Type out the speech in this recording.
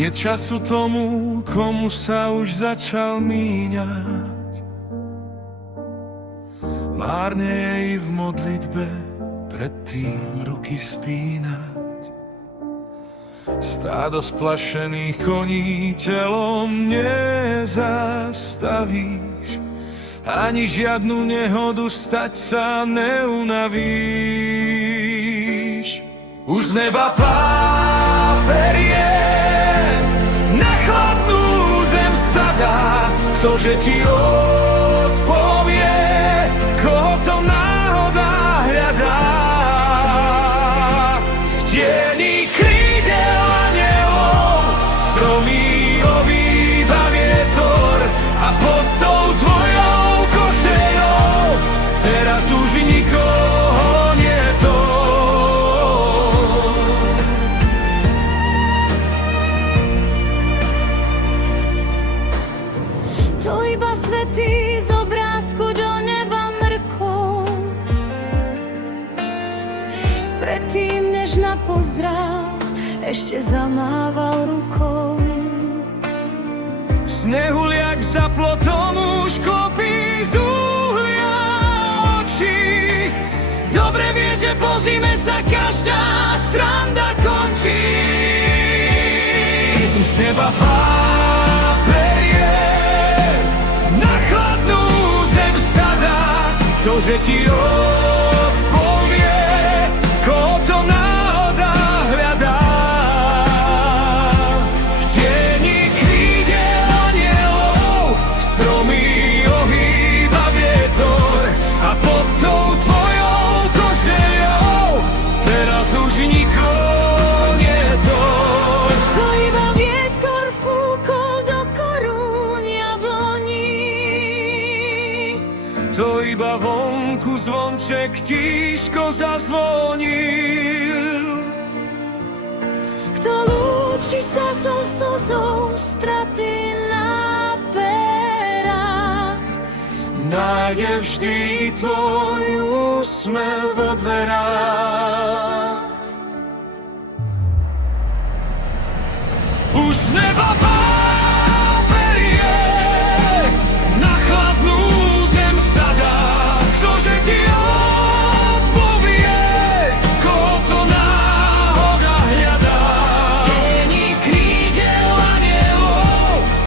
Nie času tomu, komu sa už začal míňať. Márne jej v modlitbe predtým ruky spínať. Stádo splašených koní telom nezastavíš, ani žiadnu nehodu stať sa neunavíš. Už z neba páperie na chladnú zem sadá. Ktože ti odpovie, koho to náhoda hľadá. V tieni krídel anielov stromy ohýba vietor a pod tou tvojou košeľou teraz už nikoho nieto. To iba svätý z obrázku do neba mrkol, predtým než napozrel, ešte zamával rukou. Snehuliak za plotom už klopí z uhlia očí. Dobre vie, že po zime sa každá sranda končí. Z neba páperie na chladnú zem sadá. Ktože ti odpovie, koho to náhoda hľadá. V tieni krídel anielov stromy ohýba vietor a pod tou tvojou košeľou teraz už nikoho nieto. To iba vietor fúkol do korún jabloní. To iba vonku zvonček tížko zazvonil. Kto lúči sa so slzou straty na perách, Nájde vždy tvoj úsmev vo dverách. Už z neba